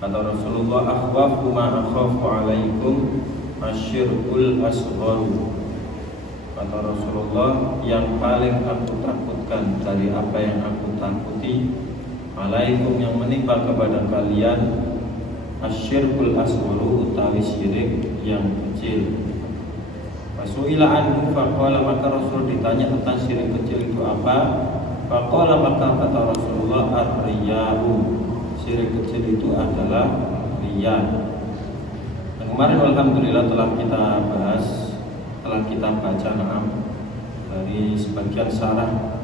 Kata Rasulullah, akhwafu ma akhafu alaikum asyirkul asgharu. Kata Rasulullah, yang paling aku takutkan dari apa yang aku takuti alaikum, yang menimpa kepada kalian, asyirkul asgharu, utawi syirik yang kecil. Fasu'ila anhu faqala, maka Rasul ditanya tentang syirik kecil itu apa. Faqala, maka kata Rasulullah, ar-riya'u, syirik kecil itu adalah riya. Dan kemarin alhamdulillah telah kita bahas, telah kita baca dari sebagian syarah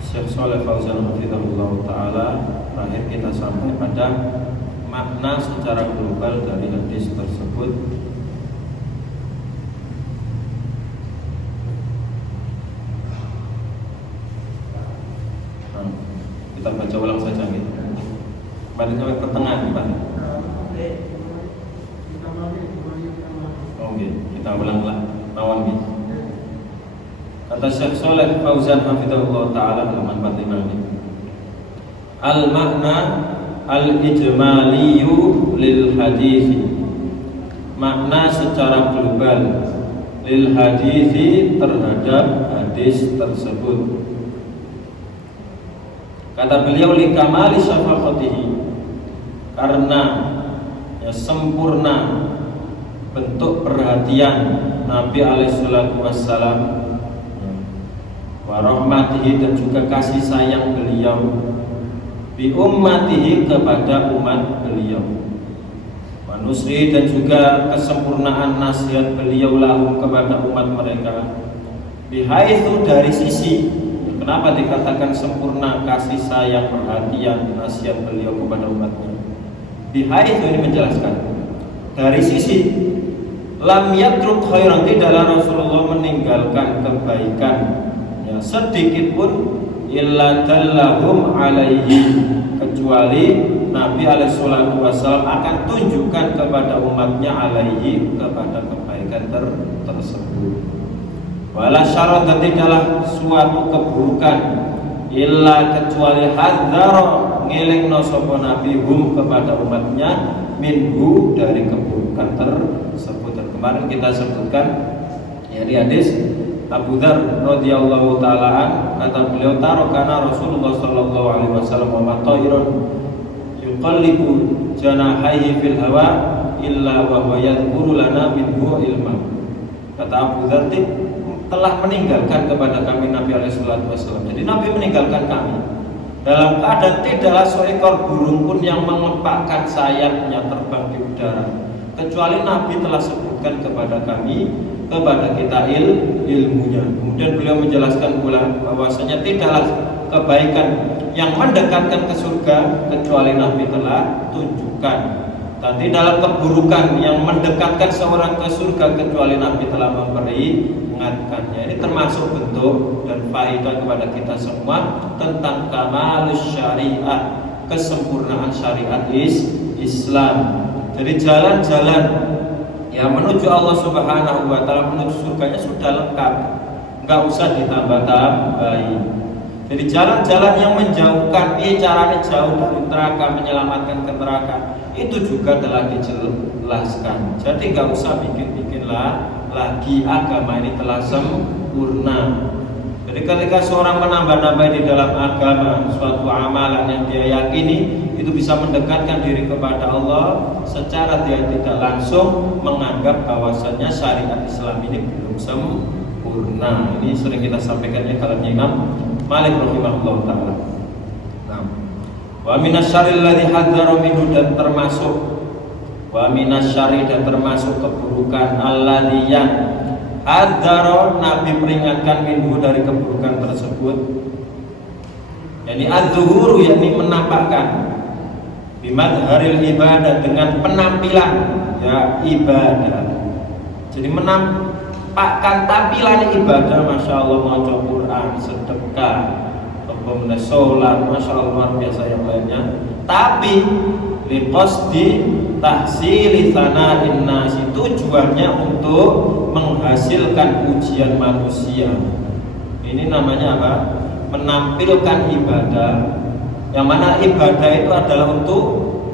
Syekh Shalih Fauzan hafizahullah taala. Terakhir kita sampai pada makna secara global dari hadis tersebut. Kita baca ulang saja gitu. Balik sampai pertengahan Pak. Oke, kita ulang lawan gitu. Kata Syekh Shalih Fauzan hafizahullah taala halaman 45 ini. Al makna al ijmaliyu lil hadis. Makna secara global lil hadis terhadap hadis tersebut. Kata beliau, li kamali syafaqatihi, karena ya sempurna bentuk perhatian Nabi alaihissalatu wassalam, wa rahmatihi, dan juga kasih sayang beliau, bi ummatihi, kepada umat beliau, wa nusri, dan juga kesempurnaan nasihat beliau lahum, kepada umat mereka, bihaitsu, dari sisi. Kenapa dikatakan sempurna kasih sayang, perhatian, nasihat beliau kepada umatnya? Bihaitsu, ini menjelaskan dari sisi lam yatruk khairan, tidaklah Rasulullah meninggalkan kebaikan ya sedikit pun, illa dallahum alaihi, kecuali Nabi alaihi salatu wasallam akan tunjukkan kepada umatnya alaihi, kepada kebaikan tersebut. Wala syarat, dan tidaklah suatu keburukan, illa, kecuali hadzara, ngelingno sapa Nabi hum, kepada umatnya, minhu, dari keburukan tersebut. Dan kemarin kita sebutkan ya di hadis Abu Dzar radhiyallahu taala an, kata beliau, tarokana Rasulullah sallallahu alaihi wasallam wa matairun yuqallibu janahaihi fil hawa illa wa huwa yadhkuru lana minhu ilma. Kata Abu Dzar, telah meninggalkan kepada kami Nabi alaihissalatu wassalam. Jadi Nabi meninggalkan kami dalam keadaan tidaklah seekor burung pun yang mengepakkan sayapnya terbang di udara, kecuali Nabi telah sebutkan kepada kami, kepada kita ilmunya. Kemudian beliau menjelaskan pula bahwasanya tidaklah kebaikan yang mendekatkan ke surga kecuali Nabi telah tunjukkan. Tadi dalam keburukan yang mendekatkan seorang ke surga kecuali Nabi telah memperingatkannya. Ini termasuk bentuk dan faedah kepada kita semua tentang kamalus syariah, kesempurnaan syariat Islam. Jadi jalan-jalan yang menuju Allah Subhanahu wa taala, menuju surganya sudah lengkap, enggak usah ditambah-tambahin. Jadi jalan-jalan yang menjauhkan, caranya jauh dari neraka, menyelamatkan ke neraka, itu juga telah dijelaskan. Jadi enggak usah bikin-bikinlah lagi, agama ini telah sempurna. Jadi ketika seorang menambah-nambah di dalam agama suatu amalan yang dia yakini, itu bisa mendekatkan diri kepada Allah, secara dia tidak langsung menganggap bahwasannya syariat Islam ini belum sempurna. Ini sering kita sampaikan ya kalamnya Imam Malik rahimahullah taala. Nah, wa minasyarril ladzi hadzara minhu, dan termasuk wa minasyarri, dan termasuk keburukan alladzi yang hadzara Nabi peringatkan minhu, dari keburukan tersebut. Yani az-zuhuru, yakni menampakkan, bimadharil ibadah, dengan penampilan ya ibadah. Jadi menampakkan tampilan ibadah, masya Allah, maca Quran, sedekah, kemudian sholat, masya Allah, luar biasa yang lainnya. Tapi liqasdi tahsili sana'in nasi, tujuannya untuk menghasilkan pujian manusia. Ini namanya apa? Menampilkan ibadah, yang mana ibadah itu adalah untuk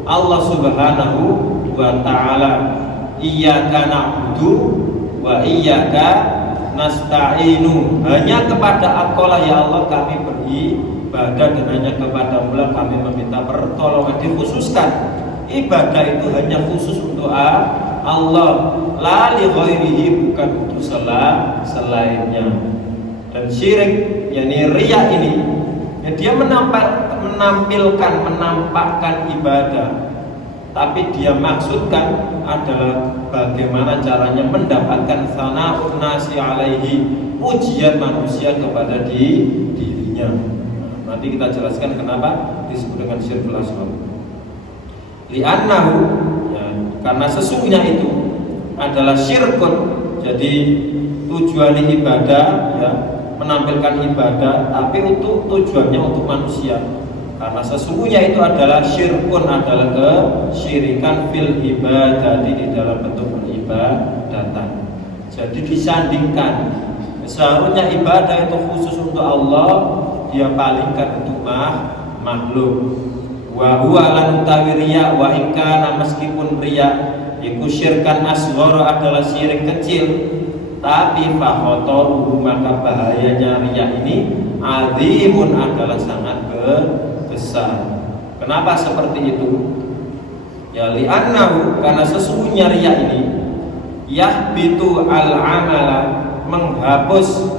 Allah Subhanahu wa ta'ala. Iyyaka na'budu wa iyyaka nasta'inu. Hanya kepada Engkau ya Allah kami beribadah, dan hanya kepada Mula kami meminta pertolongan. Dikhususkan ibadah itu hanya khusus untuk Allah, la li ghairihi, bukan untuk selainnya. Dan syirik, yakni riya ini, ya dia menampakkan ibadah, tapi dia maksudkan adalah bagaimana caranya mendapatkan sana'un nasi alaihi, pujian manusia kepada dirinya. Nanti kita jelaskan kenapa disebut dengan syirkul asghar. Li'annahu, ya, karena sesungguhnya itu adalah syirkun. Jadi tujuan ibadah, ya, menampilkan ibadah, tapi untuk tujuannya untuk manusia. Karena sesungguhnya itu adalah syirkun, adalah kesyirikan fil ibadati, di dalam bentuk peribadatan. Jadi disandingkan, seharusnya ibadah itu khusus untuk Allah, dia palingkan untuk makhluk. Wa huwa lan utawi riya, wa in kana, meskipun riya iku syirkan asghar, adalah syirik kecil, tapi fa khataruhu, maka bahayanya riya ini azimun, adalah sangat besar. Kenapa seperti itu? Ya li'annahu, karena sesungguhnya riya ini yahbitu al-amala, menghapus,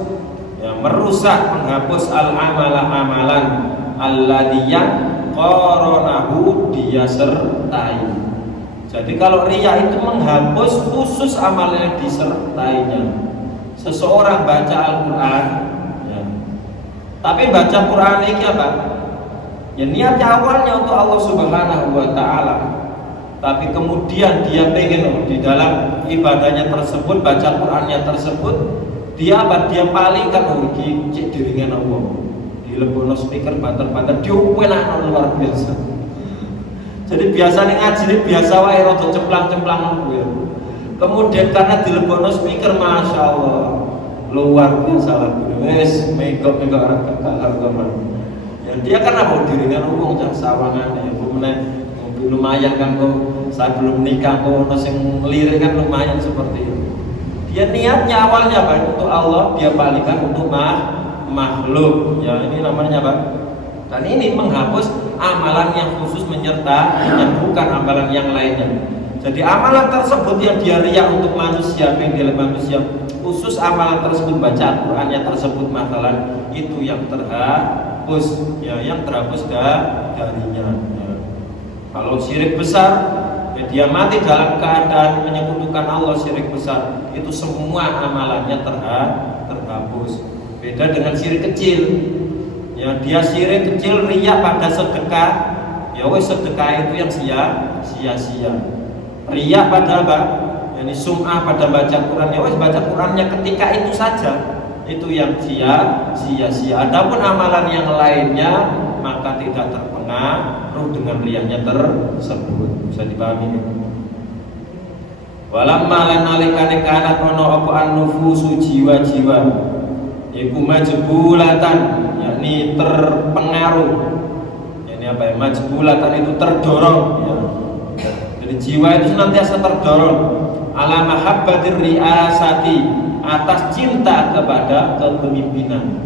ya, merusak, menghapus al-amala, amalan alladzi qoronahu, dia sertai. Jadi kalau riya itu menghapus khusus amal yang disertainya. Seseorang baca Al-Quran, ya, tapi baca Quran ini apa? Ya niatnya awalnya untuk Allah Subhanahu wa ta'ala, tapi kemudian dia pengen di dalam ibadahnya tersebut, baca Qurannya tersebut, dia apa? Dia palingkan cek diringan Allah, dilebono speaker banter-banter, diupenak luar biasa. Jadi biasanya ngaji ini biasa wae rada cemplang-cemplang kuwi. Kemudian karena dilebono speaker, masya Allah, luar biasa lah. Wes megok orang kakak. Ya dia karena mau diringan wong cak sawangan ya, lumayan kan kok saat belum nikah kok ono sing lirik kan lumayan seperti itu. Dia niatnya awalnya apa? Untuk Allah, dia palingkan untuk makhluk. Ya ini namanya apa? Dan ini menghapus amalan yang khusus menyertai, yang bukan amalan yang lainnya. Jadi amalan tersebut yang dia riya untuk manusia, pengen manusia, khusus amalan tersebut, baca Al-Qur'annya tersebut masalah itu yang terhapus, ya, yang terhapus darinya. Ya. Kalau syirik besar, ya, dia mati dalam keadaan menyekutukan Allah, syirik besar, itu semua amalannya terhapus. Beda dengan syirik kecil. Ya dia syirik kecil, riya pada sedekah, ya wes sedekah itu yang sia-sia. Riya pada apa? Yani sum'ah pada baca Quran, ya wes baca Qurannya ketika itu saja, itu yang sia-sia. Adapun amalan yang lainnya maka tidak terpengaruh dengan riyanya tersebut. Bisa dipahami? Walamma lan nalikane kanat ono apa an-nufusu, jiwa-jiwa iku majbulatan, yakni terpengaruh. Ini apa ya? Majbulatan itu terdorong, ya. Jadi jiwa itu senantiasa terdorong ala mahabbatir riasati, atas cinta kepada kepemimpinan.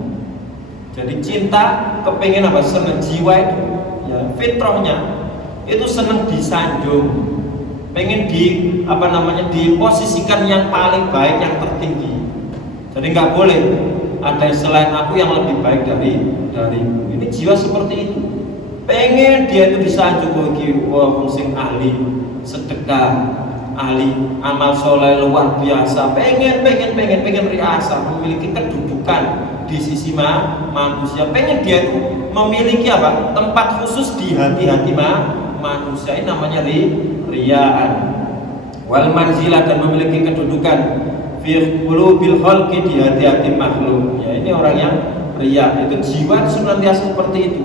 Jadi cinta kepengen apa? Senang jiwa itu, ya, fitrahnya itu senang disanjung, pengen diposisikan yang paling baik, yang tertinggi. Jadi nggak boleh ada selain aku yang lebih baik dariku. Ini jiwa seperti itu. Pengen dia itu disanjung bagi wong sing ahli sedekah, ahli amal soleh luar biasa. Pengen riasa, memiliki kedudukan di sisi manusia. Pengen dia itu memiliki apa? Tempat khusus di hati-hati manusia. Ini namanya riyaan. Wal manzilah, dan memiliki kedudukan fi qulubil khalqi, di hati-hati makhluk. Ya ini orang yang riya, itu jiwa senantiasa seperti itu.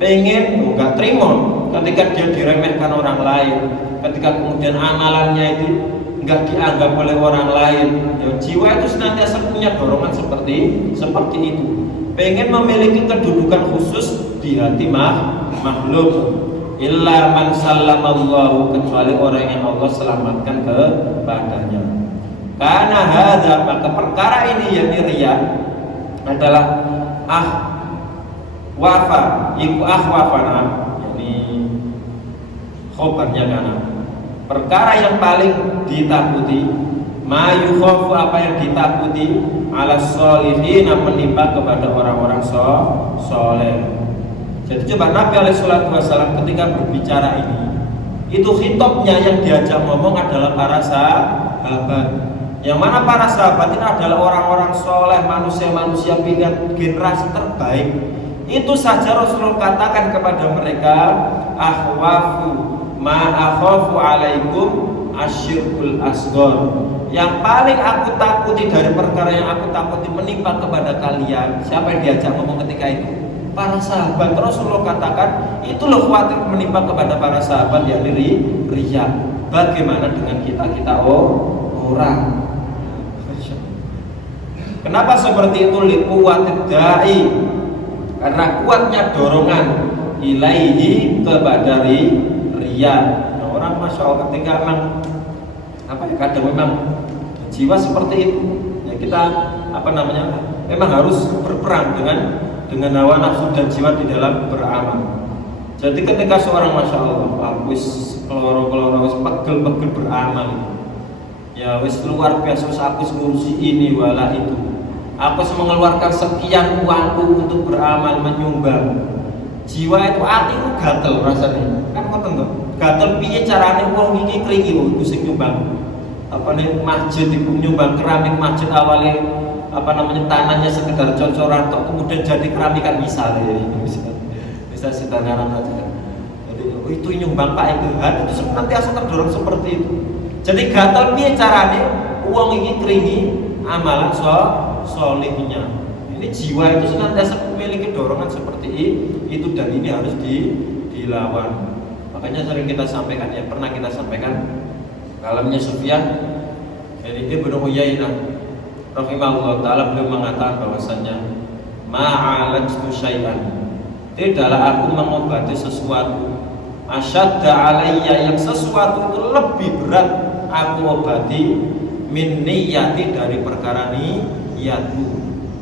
Pengen, enggak terima ketika dia diremehkan orang lain, ketika kemudian amalannya itu enggak dianggap oleh orang lain. Ya, jiwa itu senantiasa punya dorongan seperti itu. Pengen memiliki kedudukan khusus di hati makhluk. illa man sallamallahu, kecuali orang yang Allah selamatkan kepadanya. Karena hadza, maka perkara ini yakni riya adalah wafa, iku akhwafana, yakni khobarnya kana. Perkara yang paling ditakuti, ma yukhafu, apa yang ditakuti, ala sholihin, menimpa kepada orang-orang soleh. Jadi coba Nabi SAW ketika berbicara ini, itu khitobnya yang diajak ngomong adalah para sahabat. Yang mana para sahabat ini adalah orang-orang soleh, manusia-manusia pilihan generasi terbaik. Itu saja Rasulullah katakan kepada mereka, akhwafu ma akhafu alaikum asyirkul asghar. Yang paling aku takuti dari perkara yang aku takuti menimpa kepada kalian. Siapa yang diajak ngomong ketika itu? Para sahabat. Rasulullah katakan, itu loh khawatir menimpa kepada para sahabat, yakni riya. Bagaimana dengan kita orang? Kenapa seperti itu? Liquwatid da'i, karena kuatnya dorongan ilaihi, kepada riya. Nah, orang masya Allah ketika memang kadang memang jiwa seperti itu ya, kita memang harus berperang dengan hawa nafsu dan jiwa di dalam beramal. Jadi ketika seorang masya Allah wis keloro-keloro, wis pegel-pegel beramal, ya wis luar biasa, aku ngurusi ini wala itu, aku mengeluarkan sekian uangku untuk beramal, menyumbang, jiwa itu, hati itu gatel rasanya. Kan ngoten to, gatel piye carane wong iki kringi iku sing nyumbang masjid, iku nyumbang keramik masjid, awalnya tanahnya sekedar cocoran tok, kemudian jadi keramikan bisa sederhana saja. Jadi itu nyumbang Pak itu senantiasa terdorong seperti itu. Jadi gatel piye carane uang ini keringi amalan solihnya. Ini jiwa itu senantiasa memiliki dorongan seperti itu, dan ini harus dilawan. Makanya sering kita sampaikan, ya pernah kita sampaikan kalamnya Sufyan dari Ibnu Uyainah rahimahullah taala, beliau mengatakan bahwasanya ma'alajtu syai'an, tidaklah aku mengobati sesuatu, asyadda alayya, yang sesuatu itu lebih berat aku obati, min niyati, dari perkara niatku,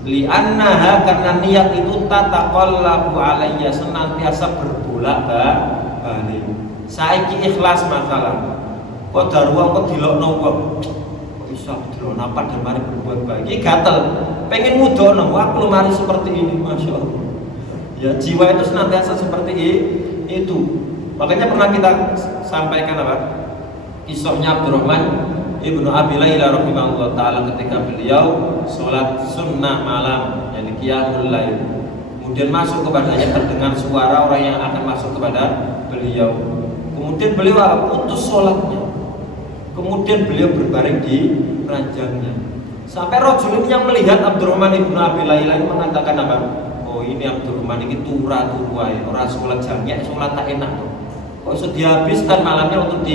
li'annaha, karena niat itu tataqallabu alayya, senantiasa berbolak-balik. Saiki ikhlas masalah, kok daruang kok dilokno wong, kok iso dilokno apa dan mari berbuat baik, iki gatel, pengen mudono aku mari seperti ini, masya Allah. Ya jiwa itu senantiasa seperti itu. Makanya pernah kita sampaikan kisahnya Abdurrahman Ibnu Abi Layla rahimahullah taala, ketika beliau sholat sunnah malam, yakni qiyamul lail, kemudian masuk kepadanya terdengar suara orang yang akan masuk kepada beliau. Kemudian beliau putus sholatnya, kemudian beliau berbaring di ranjangnya, sampai rajul ini yang melihat Abdurrahman Ibnu Abi Layla ini mengatakan oh ini Abdurrahman ini turu-wae, ora sholat jangek, sholat tak enak kok sudah dihabiskan malamnya untuk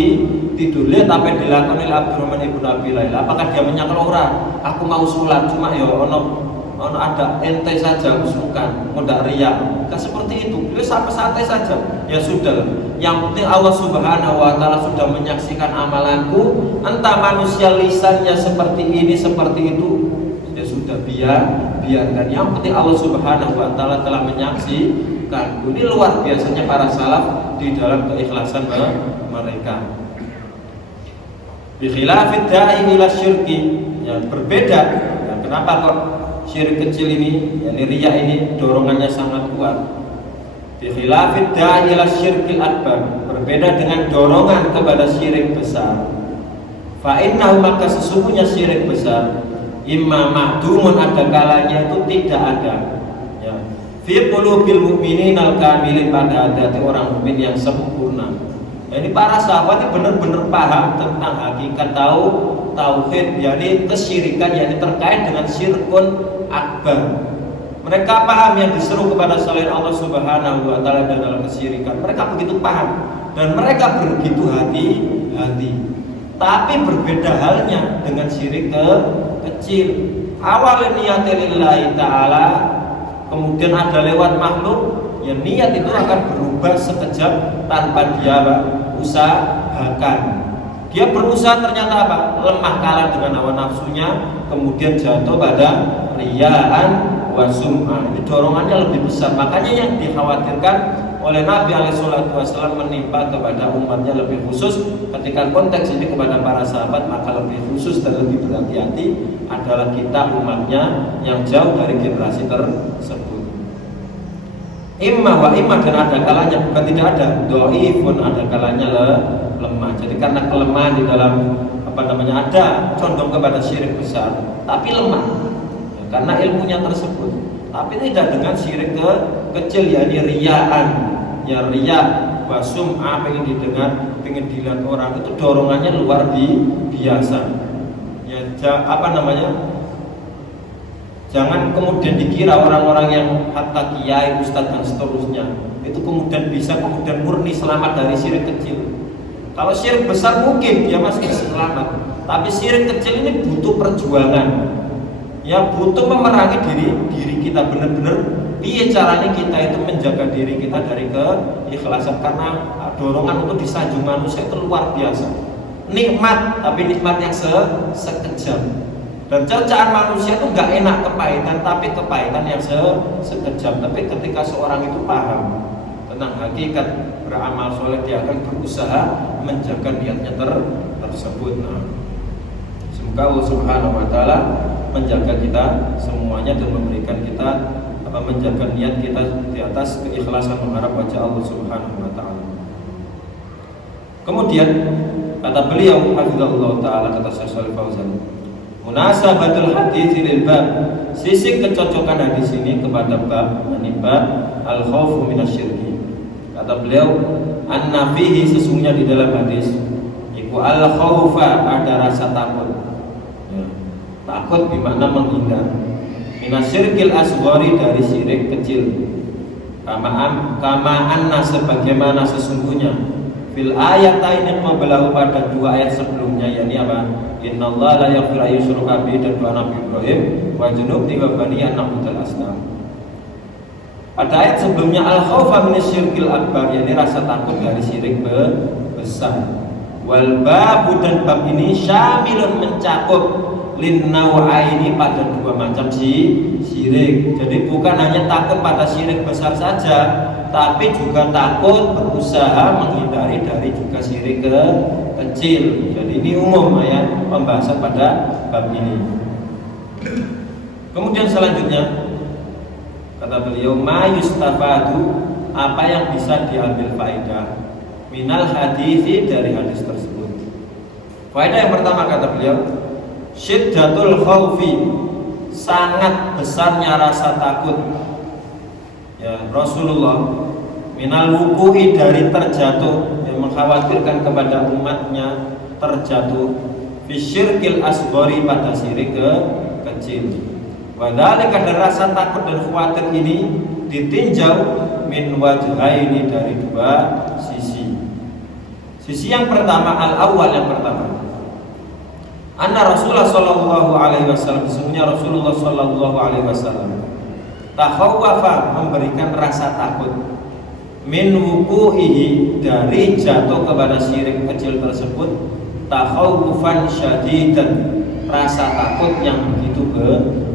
tidur. Lihat apa yang dilakukan oleh Abdurrahman Ibnu Abi Layla. Apakah dia menyangkal orang, aku mau sholat cuma ya ono ada ente saja, usukan mudah riak, kan seperti itu. Beliau santai saja, ya sudah, yang penting Allah Subhanahu wa taala sudah menyaksikan amalanku, entah manusia lisannya seperti ini seperti itu, ya sudah, biarkan, yang penting Allah Subhanahu wa taala telah menyaksikan. Ini luar biasanya para salaf di dalam keikhlasan mereka. Bi khilafid da'i ila syirki, ya berbeda. Ya, kenapa kok syirik kecil ini, yakni riya ini dorongannya sangat kuat? Bi khilafid da'i ila syirkil akbar, berbeda dengan dorongan kepada syirik besar. Fa innahu, maka sesungguhnya syirik besar, imma ma'dumun, ada kalanya itu tidak ada, ya, fi qulubil mu'minin al-kamilin, pada hati orang mukmin yang sempurna. Jadi para sahabat itu benar-benar paham tentang hakikat tauhid, yakni kesyirikan, yakni terkait dengan syirkun akbar. Mereka paham yang diseru kepada selain Allah Subhanahu wa taala dalam kesyirikan. Mereka begitu paham dan mereka begitu hati-hati. Tapi berbeda halnya dengan syirik kecil. Awal niat lillahi ta'ala, kemudian ada lewat makhluk, ya niat itu akan berubah sekejap tanpa dia usahakan. Dia berusaha ternyata apa? Lemah kalah dengan hawa nafsunya, kemudian jatuh pada riyaan wa sum'ah. Ini dorongannya lebih besar. Makanya yang dikhawatirkan oleh Nabi SAW menimpa kepada umatnya lebih khusus ketika konteks ini kepada para sahabat, maka lebih khusus dan lebih berhati-hati adalah kita umatnya yang jauh dari generasi tersebut. Imma wa imma, dan ada kalanya bukan tidak ada, dhaifun, ada kalanya lemah. Jadi karena kelemahan di dalam ada condong kepada syirik besar tapi lemah karena ilmunya tersebut, tapi tidak dengan syirik kecil, yakni riyaan, ya riya wasum, pengen didengar, pengen dilihat orang, itu dorongannya luar biasa. Ya jangan kemudian dikira orang-orang yang hatta kiai, ustadz dan seterusnya itu kemudian bisa murni selamat dari syirik kecil. Kalau syirik besar mungkin dia masih selamat, tapi syirik kecil ini butuh perjuangan. Ya butuh memerangi diri kita benar-benar. Piye caranya kita itu menjaga diri kita dari keikhlasan, karena dorongan untuk disanjung manusia itu luar biasa. Nikmat, tapi nikmat yang sekejap. Dan cercaan manusia itu nggak enak kepahitan, tapi kepahitan yang sekejap. Tapi ketika seorang itu paham tentang hakikat beramal soleh, dia akan berusaha menjaga niatnya tersebut. Nah, semoga Allah Subhanahu Wa Taala menjaga kita semuanya dan memberikan kita menjaga niat kita di atas keikhlasan mengharap wajah Allah Subhanahu Wa Taala. Kemudian kata beliau, hafizahullah taala, kata Syekh Shalih Fauzan, munasabatul hadits lil bab, sisi kecocokan hadis ini kepada bab al-khaufu minasyirki. Kata beliau, anna fihi, sesungguhnya di dalam hadis iku al-khaufa, ada rasa takut. Ya, takut bermakna menghindar. Minasyirkil asghari, dari syirik kecil. Kama anna, sebagaimana sesungguhnya fil ayataini qablahu, pada dua ayat sebelumnya, yakni apa? Innallaha la yaghfiru an yushraka bihi, dan doa Nabi Ibrahim, wa junubni wa bani an na'budal asnam. Pada ayat sebelumnya al-khaufa minasyirkil akbar, yakni rasa takut dari syirik besar. Wal babu, dan bab ini syamilun, mencakup linnau'aini, pada dua macam syirik. Jadi bukan hanya takut pada syirik besar saja, tapi juga takut berusaha menghindari dari juga syirik kecil. Jadi ini umum ayat pembahasan pada bab ini. Kemudian selanjutnya kata beliau, ma yustafadu, apa yang bisa diambil faedah minal hadisi, dari hadis tersebut. Faedah yang pertama kata beliau, syiddatul khaufi, sangat besarnya rasa takut ya Rasulullah, minal wuku'i, dari terjatuh, yang mengkhawatirkan kepada umatnya terjatuh, fisyirkil asghari, pada syirik kecil. Wadhalika, dan rasa takut dan khawatir ini ditinjau min wajhaini, dari dua sisi. Sisi yang pertama, al-awwal, yang pertama, anna Rasulullah sallallahu alaihi wasallam, sesungguhnya Rasulullah sallallahu alaihi wasallam takhawwafa, memberikan rasa takut, min wuku'ihi, dari jatuh kepada syirik kecil tersebut, takhawufan syadidan, rasa takut yang begitu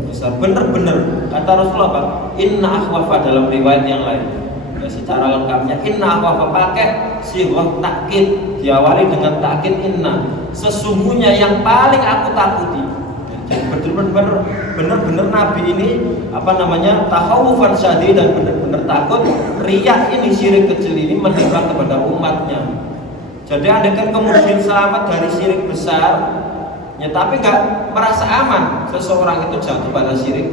besar. Benar-benar kata Rasulullah apa? Inna akhwafa, dalam riwayat yang lain ya, secara lengkapnya inna akhwafa, pakai sighah takkid, diawali dengan takkid inna, sesungguhnya yang paling aku takuti. Jadi benar-benar Nabi ini takhawufan syadid, dan benar-benar takut riya ini, syirik kecil ini menimpa kepada umatnya. Jadi andaikan kemudian selamat dari syirik besar ya, tapi nggak merasa aman, seseorang itu jatuh pada syirik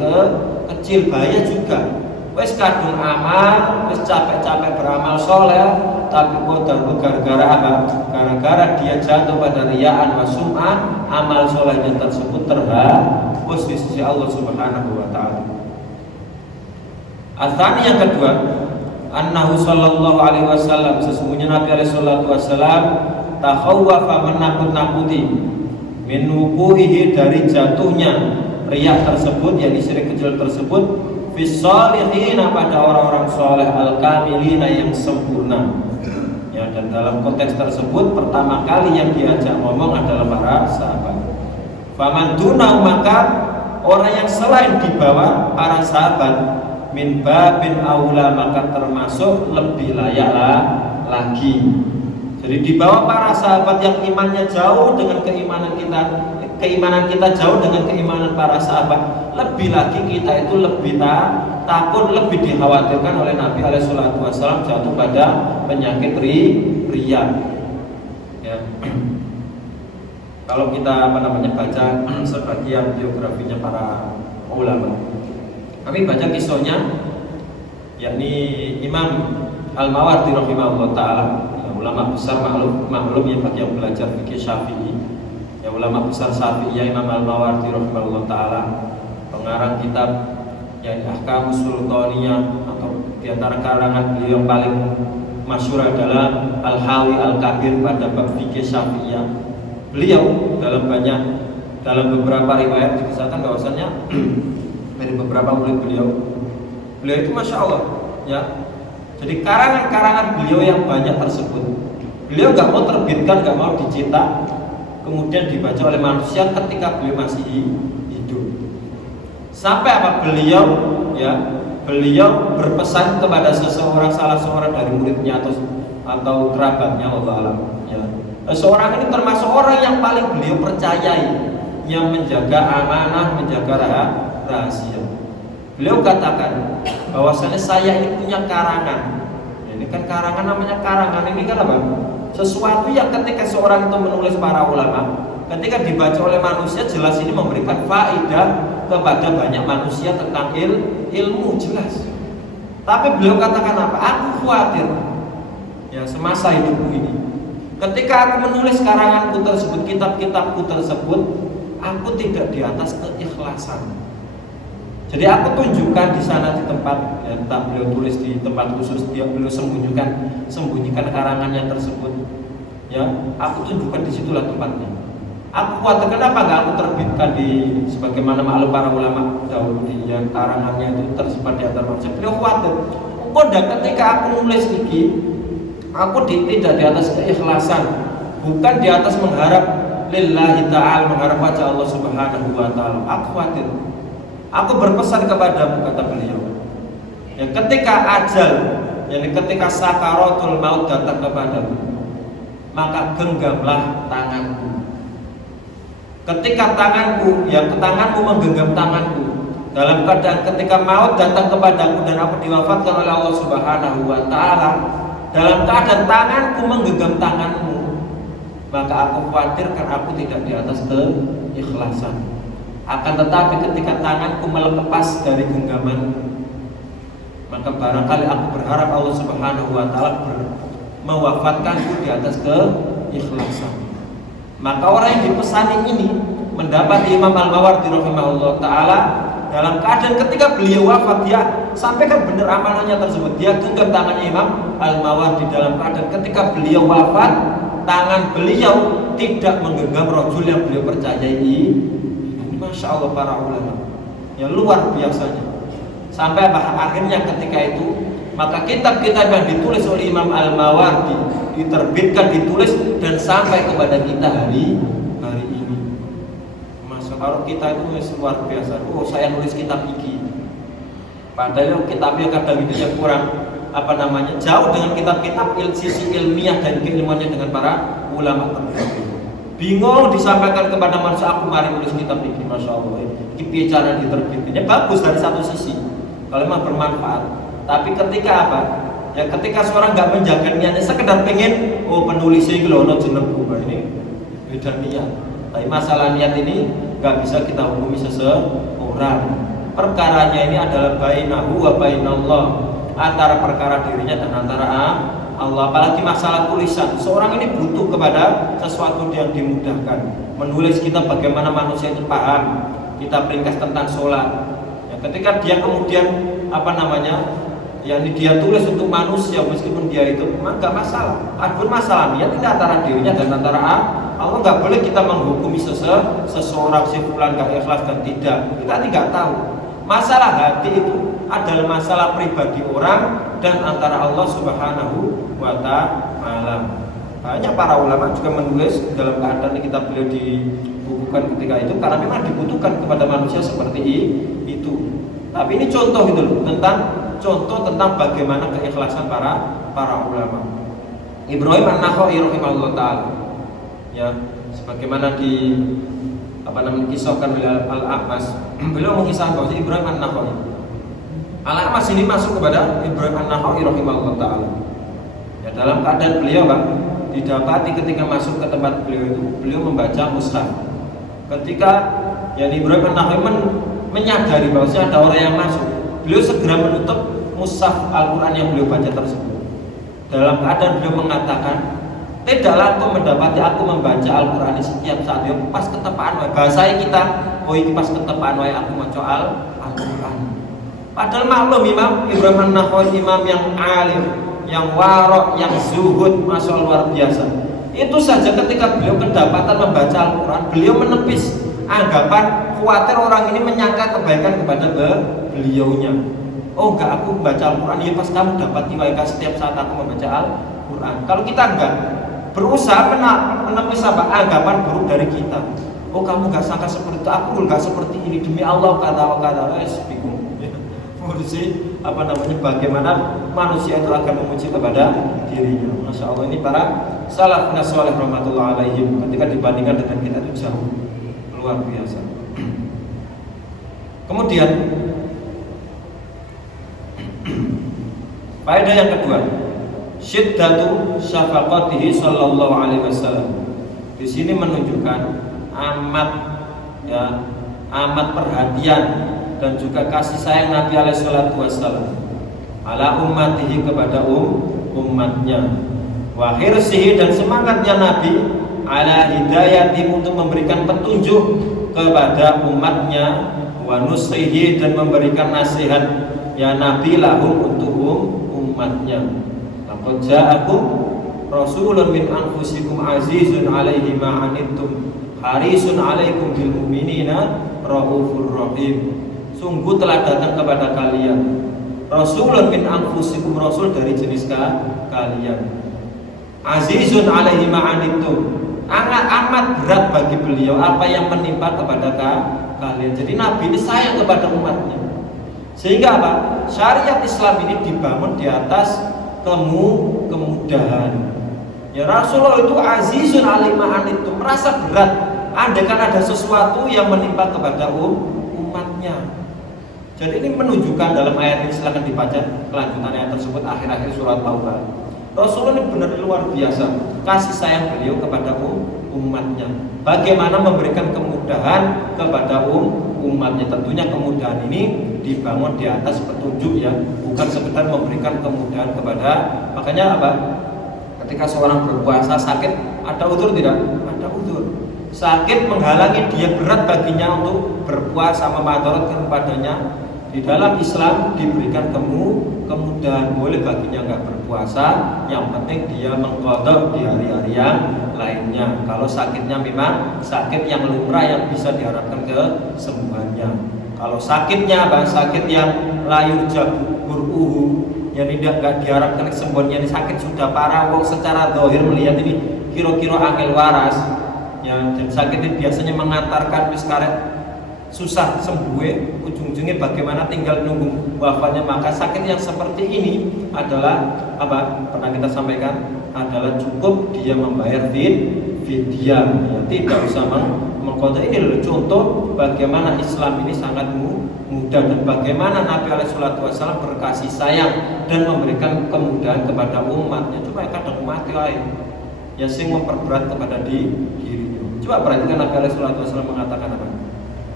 kecil, bahaya juga. Wes kadung amal, wes capek-capek beramal soleh, tapi kok gara-gara apa? Gara-gara dia jatuh pada riyaan wa sum'ah, amal solehnya tersebut terhapus di sisi Allah Subhanahu Wa Taala. Atsani, yang kedua, annahu sallallahu alaihi wasallam, sesungguhnya Nabi alaihi salatu wasallam takhawwafa, menakut-nakuti, min wuku'ihi, dari jatuhnya riya tersebut, yakni syirik kecil tersebut, Fissolihina, pada orang-orang soleh, al-kamilina, yang sempurna. Ya, dan dalam konteks tersebut pertama kali yang diajak ngomong adalah para sahabat. Faman dunau, maka orang yang selain di bawah para sahabat, min babin aula, maka termasuk lebih layak lagi. Jadi di bawah para sahabat yang imannya jauh dengan keimanan kita jauh dengan keimanan para sahabat, lebih lagi kita itu lebih takut, lebih dikhawatirkan oleh Nabi SAW jatuh pada penyakit riya. Ya. Kalau kita baca sebagian biografinya para ulama, kami baca kisahnya, yakni Imam Al-Mawardi rahimahullah taala, ya, ulama besar maklum ya bagi yang belajar fikih Syafi'i, ya, ulama besar Syafi'i, ya, Imam Al-Mawardi rahimahullah taala, pengarang kitab yang Ahkamus Sultaniyah, atau di antara karangan beliau yang paling masyhur adalah Al-Hawi Al-Kabir pada bab fikih Syafi'iyah. Beliau dalam beberapa riwayat dikisahkan bahwasannya dari beberapa murid beliau itu masya Allah, ya. Jadi karangan-karangan beliau yang banyak tersebut, beliau nggak mau terbitkan, nggak mau dicetak, kemudian dibaca oleh manusia ketika beliau masih hidup. Sampai apa beliau berpesan kepada salah seorang dari muridnya atau kerabatnya, Allah alam, ya. Seorang ini termasuk orang yang paling beliau percayai, yang menjaga amanah, menjaga rahasia. Beliau katakan bahwasanya saya ini punya karangan. Ini kan karangan, namanya karangan ini kan apa? Sesuatu yang ketika seorang itu menulis para ulama, ketika dibaca oleh manusia, jelas ini memberikan faedah kepada banyak manusia tentang ilmu, jelas. Tapi beliau katakan apa? Aku khawatir, ya, semasa hidupku ini, ketika aku menulis karanganku tersebut, kitab-kitabku tersebut, aku tidak di atas keikhlasan. Jadi aku tunjukkan di sana di tempat, ya, entah beliau tulis di tempat khusus, beliau sembunyikan karangannya tersebut. Ya, aku tunjukkan di situlah tempatnya. Aku khawatir kenapa nggak aku terbitkan di sebagaimana maklum para ulama dahulu, yang karangannya itu tersebar di antara manusia. Beliau khawatir, ketika aku nulis ini, aku tidak di atas keikhlasan, bukan di atas mengharap lillahi ta'ala, mengharap wajah Allah Subhanahu wa ta'ala. Aku khawatir. Aku berpesan kepadamu, kata beliau, ya, ketika ajal, yakni ketika sakaratul maut datang kepadamu, maka genggamlah tanganku. Ketika tanganmu menggenggam tanganku, dalam keadaan ketika maut datang kepadaku dan aku diwafatkan oleh Allah Subhanahu wa ta'ala, dalam keadaan tanganku menggenggam tanganmu, maka aku khawatirkan aku tidak di atas keikhlasan. Akan tetapi ketika tanganku melepas dari genggaman, maka barangkali aku berharap Allah Subhanahu wa ta'ala mewafatkanku di atas keikhlasan. Maka orang yang dipesani ini mendapat Imam Al-Mawardi rahimahullah ta'ala dalam keadaan ketika beliau wafat, dia sampaikan benar amanahnya tersebut, dia genggam tangannya Imam Al-Mawardi dalam keadaan ketika beliau wafat, tangan beliau tidak menggenggam rajul yang beliau percayai. Masya Allah para ulama, ya, luar biasanya. Sampai akhirnya ketika itu, maka kitab-kitab yang ditulis oleh Imam Al-Mawardi diterbitkan, ditulis, dan sampai kepada kita hari ini. Masya Allah, kita itu luar biasa. Oh, saya nulis kitab ini, padahal kitabnya kadang itu yang kurang jauh dengan kitab-kitab sisi ilmiah dan keilmuannya dengan para ulama terdahulu. Bingung disampaikan kepada manusia, aku mari nulis kitab ini, masya Allah, ini bicara diterbitkannya bagus dari satu sisi, kalau memang bermanfaat. Tapi ketika ketika seorang nggak menjaga niatnya, sekedar pengen, penulisnya gelono jenengku, ini beda niat. Tapi masalah niat ini nggak bisa kita hukumi seseorang. Perkaranya ini adalah bainahu wa bainallah, antara perkara dirinya dan antara Allah. Apalagi masalah tulisan, seorang ini butuh kepada sesuatu yang dimudahkan. Menulis kita bagaimana manusia itu paham, kita peringkas tentang sholat, ya, ketika dia kemudian dia tulis untuk manusia, meskipun dia itu nggak masalah. Adapun masalah niat ini antara dirinya dan antara Allah. Nggak boleh kita menghukumi seseorang si fulan nggak ikhlas dan tidak, kita tidak tahu. Masalah hati itu adalah masalah pribadi orang dan antara Allah Subhanahu wa Ta'ala. Banyak para ulama juga menulis dalam keadaan kitab beliau dibukukan ketika itu karena memang dibutuhkan kepada manusia seperti itu. Tapi ini contoh gitu loh, tentang bagaimana keikhlasan para ulama. Ibrahim An-Nakha'i rahimahullah ta'ala, ya, sebagaimana kisahkan oleh Al-A'mas, beliau mengisahkan bahwa Ibrahim An-Nakha'i, Al-A'mas ini masuk kepada Ibrahim An-Nakha'i rahimahullah ta'ala. Ya, dalam keadaan beliau didapati ketika masuk ke tempat beliau itu, beliau membaca mushaf. Ketika Ibrahim An-Nakha'i menyadari bahwa ada orang yang masuk, beliau segera menutup mushaf Al-Quran yang beliau baca tersebut. Dalam keadaan beliau mengatakan, tidaklah aku mendapati aku membaca Al-Quran setiap saat ya pas ketepaan wae. Bahasanya kita, ini pas ketepaan wae aku maca Al-Quran. Padahal maklum Ibrahim An-Nakha'i imam yang alim, yang warok, yang zuhud, masya Allah luar biasa. Itu saja ketika beliau kedapatan membaca Al-Quran, beliau menepis anggapan khawatir orang ini menyangka kebaikan kepada beliaunya. Oh enggak, aku membaca Al-Quran ya pas kamu dapat nilai setiap saat aku membaca Al-Quran. Kalau kita enggak berusaha menepis anggapan buruk dari kita. Oh kamu enggak sangka seperti itu, aku enggak seperti ini, demi Allah kata bingung. Ngurusi bagaimana manusia itu akan memuji kepada dirinya. Masya Allah, ini para salafun salih rahmatullah alaihim ketika dibandingkan dengan kita itu jauh luar biasa. Kemudian faedah yang kedua, syiddatu syafaqatihi sallallahu alaihi wasallam. Di sini menunjukkan amat perhatian dan juga kasih sayang Nabi alaihi salatu wasallam ala ummatihi kepada umatnya, wa hirsihi dan semangatnya Nabi ala hidayati untuk memberikan petunjuk kepada umatnya, wa nusihi dan memberikan nasihat Nabi lahum untuk umatnya. Laqad ja'akum rasulun min anfusikum azizun 'alaihi ma 'anittum harisun 'alaikum bil mu'minina raufur rahim. Sungguh telah datang kepada kalian rasulun min anfusikum, rasul dari jenis kalian, azizun 'alaihi ma 'anittum, amat berat bagi beliau apa yang menimpa kepada kalian. Jadi Nabi ini sayang kepada umatnya, sehingga syariat Islam ini dibangun di atas kemudahan. Ya, Rasulullah itu azizun 'alaihi ma 'anittum, merasa berat andaikan ada sesuatu yang menimpa kepada umatnya. Jadi ini menunjukkan dalam ayat ini, silakan dibaca kelanjutan ayat tersebut akhir-akhir surat Taubah. Rasulullah ini benar luar biasa kasih sayang beliau kepada umatnya. Bagaimana memberikan kemudahan kepada umatnya. Tentunya kemudahan ini dibangun di atas petunjuk, ya, bukan sekedar memberikan kemudahan kepada. Makanya ketika seorang berpuasa sakit, ada udzur tidak? Ada udzur. Sakit menghalangi dia, berat baginya untuk berpuasa, memadarat kepadanya. Di dalam Islam diberikan kemudahan, boleh baginya enggak berpuasa, yang penting dia mengqadha di hari-hari yang lainnya. Kalau sakitnya memang sakit yang lumrah yang bisa diharapkan kesembuhannya. Kalau sakitnya sakit yang layur jabur yang tidak diharapkan kesembuhannya, ini sakit sudah parah, secara zahir melihat ini kira-kira angel waras, ya, dan sakit ini biasanya mengantarkan karet susah sembuh, ujung-ujungnya bagaimana tinggal nunggu wafatnya. Maka sakit yang seperti ini adalah pernah kita sampaikan, adalah cukup dia membayar fidyah, ya, tidak usah mengqadha. Ini adalah contoh bagaimana Islam ini sangat mudah dan bagaimana Nabi SAW berkasih sayang dan memberikan kemudahan kepada umatnya. Coba kadang umat lain yang sing memperberat kepada dirinya. Coba perhatikan Nabi SAW mengatakan apa?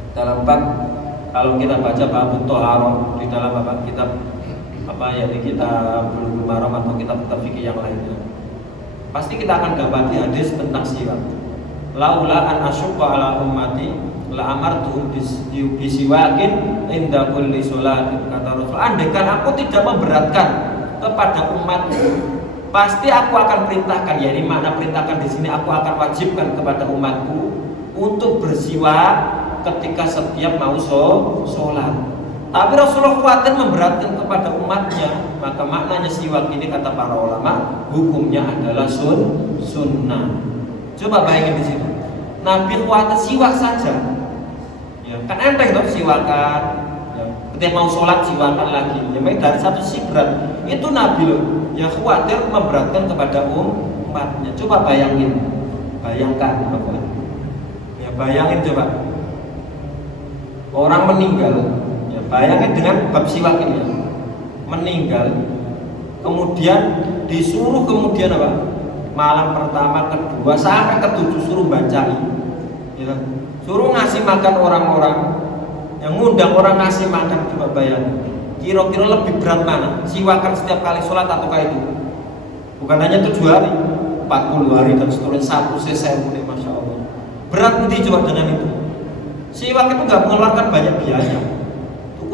Dalam bab, kalau kita baca bab Thaharah di dalam kitab kita Bulughul Maram atau kitab fikih yang lainnya, pasti kita akan dapati hadis tentang siwak. Laula an asyqa ala ummati la amartuhum bisiwakin inda kulli shalat, kata Rasul. Andaikan aku tidak memberatkan kepada umatku, pasti aku akan perintahkan, yakni makna perintahkan di sini, aku akan wajibkan kepada umatku untuk bersiwak ketika setiap mau sholat. Tapi Rasulullah khawatir memberatkan kepada umatnya, maka maknanya siwak ini kata para ulama hukumnya adalah sunnah. Coba bayangin di situ. Nabi khawatir siwak saja. Ya, kan enteng toh siwakan. Ya, ketika mau sholat siwakan lagi. Ya, dari satu sisi berat. Itu Nabi loh. Ya khawatir memberatkan kepada umatnya. Coba bayangin. Bayangkan apa? Ya bayangin coba. Orang meninggal. Bayangin dengan bab siwak ini ya. Meninggal, kemudian disuruh kemudian apa? Malam pertama, kedua, sampai ketujuh suruh bacain ya. Suruh ngasih makan orang-orang, yang ngundang orang ngasih makan. Coba bayangin, kira-kira lebih berat mana? Siwakan setiap kali sholat atau kayak itu? Bukan hanya 7 hari, 40 hari dan seterusnya, satu sesewu nih, Masya Allah. Berat nanti coba dengan itu. Siwak itu gak mengeluarkan banyak biaya.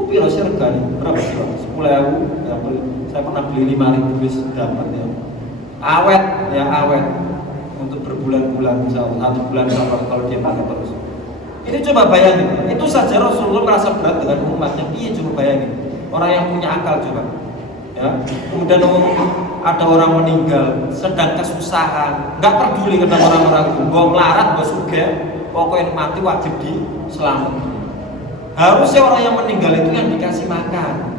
Piro sirga nih, berapa sih? 10.000 ya, saya pernah beli 5.000 bis dapat ya. Awet untuk berbulan-bulan, misalnya 1 bulan kalau dia pakai terus. Ini coba bayangin, itu saja Rasulullah merasa berat dengan umatnya. Iya coba bayangin, orang yang punya akal coba. Ya, kemudian ada orang meninggal, sedang kesusahan, nggak peduli dengan orang-orang itu, gue melarat, gue suge, pokoknya mati wajib diselamatkan. Harusnya orang yang meninggal itu yang dikasih makan.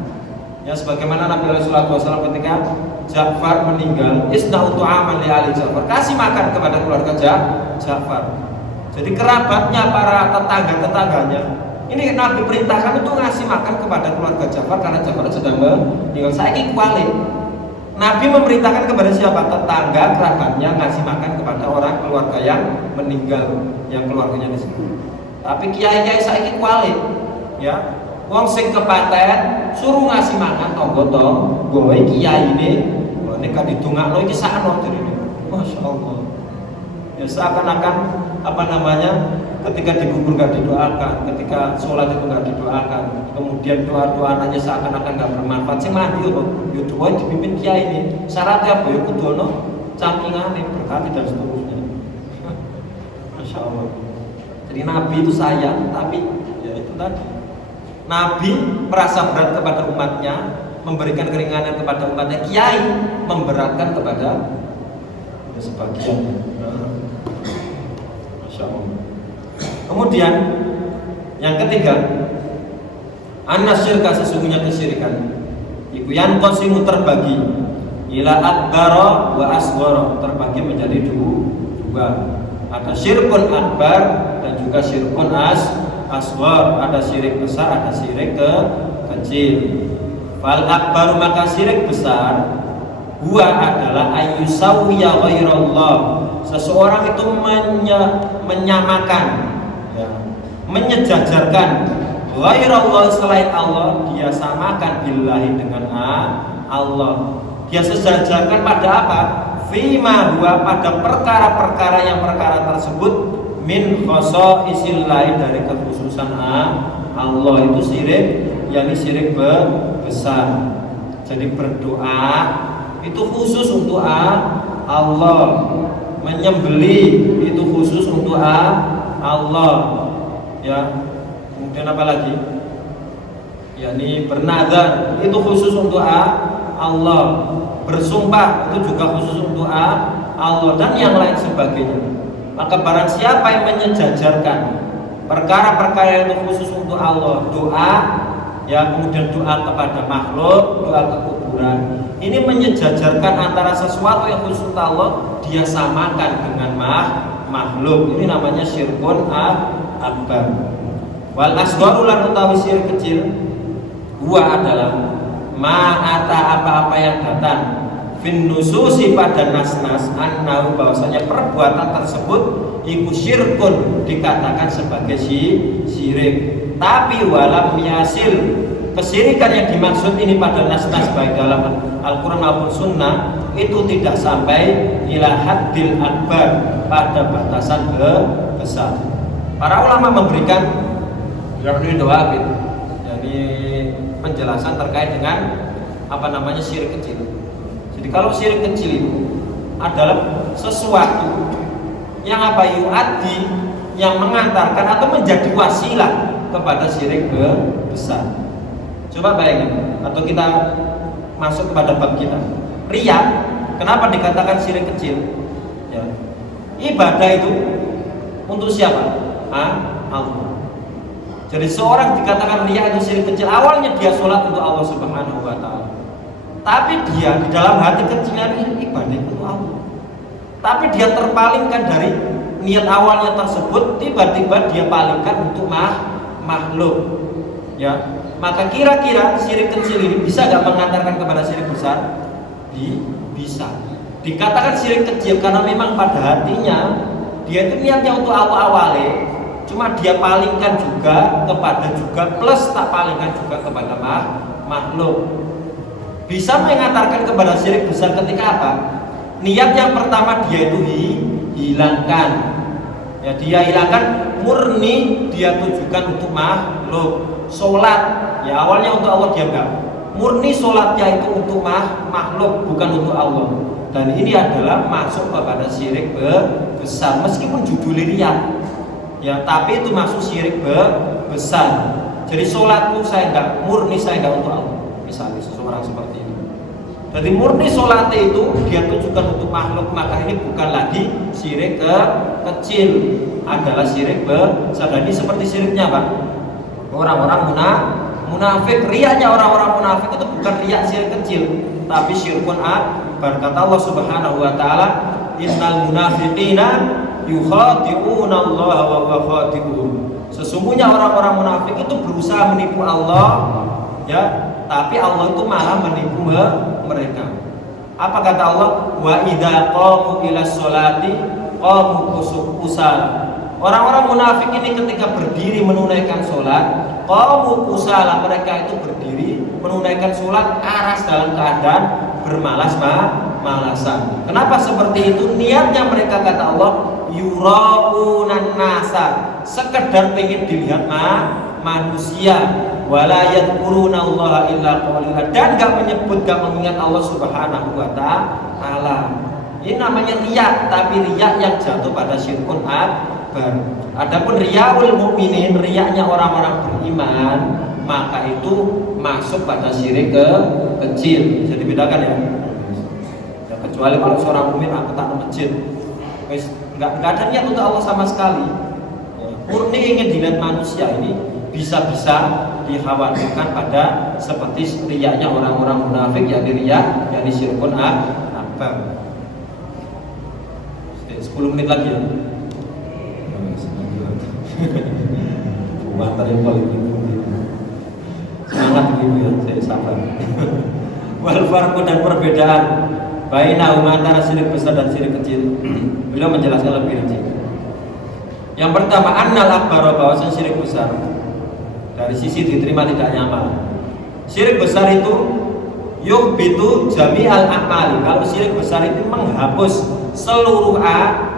Ya sebagaimana Nabi SAW ketika Ja'far meninggal, isna'u tu'aman li ali Ja'far, kasih makan kepada keluarga Ja'far. Jadi kerabatnya, para tetangga-tetangganya, ini Nabi perintahkan untuk ngasih makan kepada keluarga Ja'far karena Ja'far sedang meninggal. Saya ini kualik. Nabi memerintahkan kepada siapa? Tetangga, kerabatnya ngasih makan kepada orang keluarga yang meninggal, yang keluarganya di situ. Tapi kiai-kiai saya ini kualik. Ya, wong sing kepaten suruh ngasih makan tonggo gowe kiai ini nek didongakno iki sakno direne. Masya Allah. Ya seakan-akan apa namanya ketika dikubur gak didoakan, ketika sholat itu gak didoakan, kemudian doa-doa aja seakan-akan gak bermanfaat. Sing mandi kok yo doa dipimpin kiai ini. Syaratnya apa? Yo kudu ono campingane berkati dan seterusnya. Masya Allah. Jadi Nabi itu sayang, tapi ya itu tadi. Nabi merasa berat kepada umatnya, memberikan keringanan kepada umatnya. Kiai memberatkan kepada sebagian. Masya Allah. Kemudian yang ketiga, anasyirka, sesungguhnya kesyirikan iku yang qasimu terbagi ila akbara wa asghara, terbagi menjadi dua. Ada syirkun akbar dan juga syirkun asghar, ada syirik besar, ada syirik kecil. Fal akbaru, maka syirik besar, huwa adalah ayyusawiya ghairallah, seseorang itu menyamakan ya, menyejajarkan ghairallah, selain Allah, dia samakan billahi dengan Allah. Dia sejajarkan pada apa? Fima huwa, pada perkara-perkara yang perkara tersebut min khosaisil lain, dari kekhususan Allah, itu syirik, yakni syirik besar. Jadi berdoa itu khusus untuk Allah, menyembelih itu khusus untuk Allah ya. Kemudian apa lagi? Yakni bernazar itu khusus untuk Allah, bersumpah itu juga khusus untuk Allah, dan yang lain sebagainya. Maka barang siapa yang menyejajarkan perkara-perkara yang khusus untuk Allah, doa ya, kemudian doa kepada makhluk, doa ke kuburan, ini menyejajarkan antara sesuatu yang khusus untuk Allah, dia samakan dengan makhluk. Ini namanya syirkun akbar. Wal asgharu, lan utawi syirik kecil, huwa adalah ma'ata, apa-apa yang datang fin nususi, pada nas-nas, annahu, bahwasanya perbuatan tersebut iku syirkun, dikatakan sebagai syirik. Tapi walam yasil, kesyirikan yang dimaksud ini pada nas-nas baik dalam Al-Quran maupun Sunnah itu tidak sampai ila haddil akbar, pada batasan besar. Para ulama memberikan yakni doa gitu, jadi penjelasan terkait dengan apa namanya syirik kecil. Jadi kalau syirik kecil itu adalah sesuatu yang apa, yu'addi, yang mengantarkan atau menjadi wasilah kepada syirik besar. Coba bayangin, atau kita masuk kepada bab kita. Riya, kenapa dikatakan syirik kecil? Ya. Ibadah itu untuk siapa? Allah. Jadi seorang dikatakan riya itu syirik kecil, awalnya dia sholat untuk Allah Subhanahu wa Ta'ala. Tapi dia di dalam hati kecilnya ini ibadah untuk Allah. Tapi dia terpalingkan dari niat awalnya tersebut, tiba-tiba dia palingkan untuk makhluk. Ya. Maka kira-kira syirik kecil ini bisa gak mengantarkan kepada syirik besar? Bisa. Dikatakan syirik kecil karena memang pada hatinya dia itu niatnya untuk Allah awalnya, cuma dia palingkan juga kepada juga plus tak palingkan juga kepada makhluk. Bisa mengantarkan kepada syirik besar ketika apa? Niat yang pertama dia itu hilangkan. Ya, dia hilangkan, murni dia tujukan untuk makhluk. Sholat, ya awalnya untuk Allah dia enggak. Murni sholatnya itu untuk makhluk, bukan untuk Allah. Dan ini adalah masuk kepada syirik besar, meskipun judulnya riya. Ya, tapi itu masuk syirik besar. Jadi sholatku saya enggak, murni saya enggak untuk Allah. Misalnya seseorang seperti itu. Jadi murni sholatnya itu dia tujukan untuk makhluk, maka ini bukan lagi syirik kecil, adalah syirik besar. Jadi seperti syiriknya Pak, orang-orang munafik, riyanya orang-orang munafik itu bukan riya syirik kecil, tapi syirkun akbar. Kata Allah Subhanahu wa Ta'ala, innal munafiqina yukhadi'una Allah wa huwa khadi'uhum. Sesungguhnya orang-orang munafik itu berusaha menipu Allah, ya, tapi Allah itu malah menipu mereka. Apa kata Allah? Wa idza qamu ila sholati qamu kusala. Orang-orang munafik ini ketika berdiri menunaikan sholat, qamu kusala, mereka itu berdiri menunaikan sholat aras dalam keadaan bermalas-malasan. Kenapa seperti itu? Niatnya mereka kata Allah yuraunan nasa, sekedar pengen dilihat manusia, wala yadhkurunallaha illa qalila, dan gak mengingat Allah Subhanahu wa Ta'ala. Ini namanya riya, tapi riya yang jatuh pada syirkun akbar. Adapun riyaul mukminin, riyanya orang-orang beriman, maka itu masuk pada syirik kecil. Bisa dibedakan ya. Ya, kecuali kalau seorang mukmin aku tak ke masjid, nggak ada niat untuk Allah sama sekali. Ya, murni ingin dilihat manusia, ini bisa-bisa dikhawatirkan pada seperti riyanya orang-orang munafik, yakni riya, yakni syirkun akbar. 10 menit lagi ya. Buat yang paling semangat ibu ya, saya sabar. Wal farqu, dan perbedaan bainahuma antara syirik besar dan syirik kecil. Beliau menjelaskan lebih rinci. Yang pertama, annal akbar, bahwasanya syirik besar dari sisi diterima tidaknya amal. Syirik besar itu yuhbitu jami'al a'mali. Kalau syirik besar itu menghapus seluruh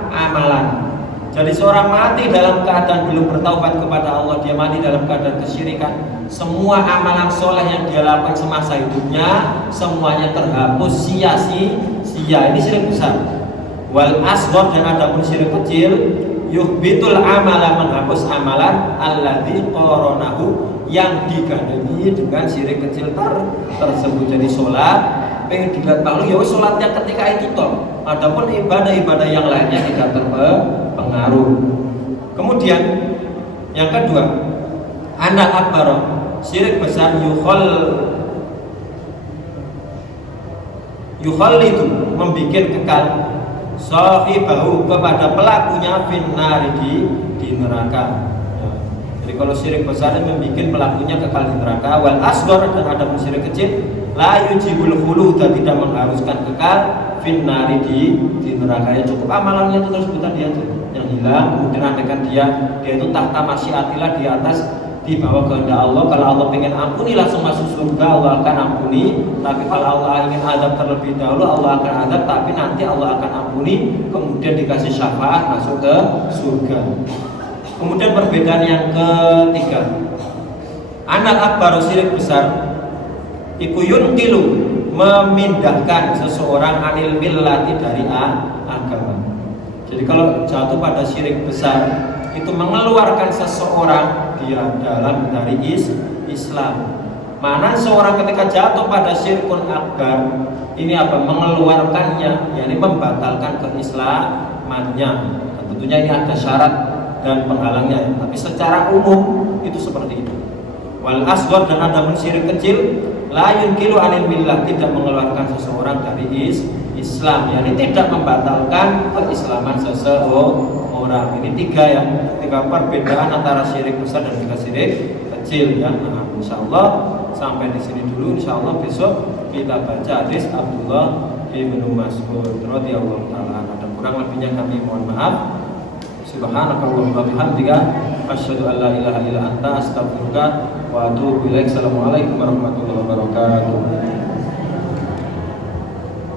amalan. Jadi seorang mati dalam keadaan belum bertaubat kepada Allah, dia mati dalam keadaan kesyirikan, semua amalan soleh yang dia lakukan semasa hidupnya semuanya terhapus sia-sia. Ini syirik besar. Wal asghar, dan adapun syirik kecil, yuhbitul amala, menghapus amalan alladzi qoronahu, yang digandeng dengan syirik kecil tersebut. Jadi sholat pengen dilihat makhluk, ya wis sholatnya ketika itu toh. Adapun ibadah-ibadah yang lainnya tidak terpengaruh. Kemudian yang kedua, anak akbar, syirik besar yukhal itu membuat kekal sahibahu, kepada pelakunya finnari, di neraka. Jadi kalau syirik besar membuat pelakunya kekal di neraka. Wal asghar, dan ada syirik kecil la yujibul khulud, tidak mengharuskan kekal finnari, di neraka. Ya cukup amalannya itu tersebut dia yang hilang. Kemudian andaikan dia itu tahta masyiatillah, di atas, di bawah kehendak Allah. Kalau Allah pengen ampuni langsung masuk surga, Allah akan ampuni. Tapi kalau Allah ingin adab terlebih dahulu, Allah akan adab, tapi nanti Allah akan ampuni, kemudian dikasih syafaat masuk ke surga. Kemudian perbedaan yang ketiga, anak akbar, syirik besar, iku yunqilu, memindahkan seseorang anil millati, dari agama. Jadi kalau jatuh pada syirik besar itu mengeluarkan seseorang dia dari Islam. Mana seorang ketika jatuh pada syirkun akbar, ini apa? Mengeluarkannya, yakni membatalkan keislamannya. Dan tentunya ini ada syarat dan penghalangnya. Tapi secara umum itu seperti itu. Wal asghar, dan ada syirik kecil, la yunkilu anil millah, tidak mengeluarkan seseorang dari Islam, yakni tidak membatalkan keislaman seseorang. Ini tiga ya, tiga perbedaan antara syirik besar dan juga syirik kecil ya. Nah, insyaallah sampai di sini dulu. Insyaallah besok kita baca hadis Abdullah bin Mas'ud radhiyallahu taala. Ada kurang lebihnya kami mohon maaf. Subhanakallahumma wa bihamdika asyhadu an la ilaha illa anta astaghfiruka wa atubu ilaik. Assalamualaikum warahmatullahi wabarakatuh.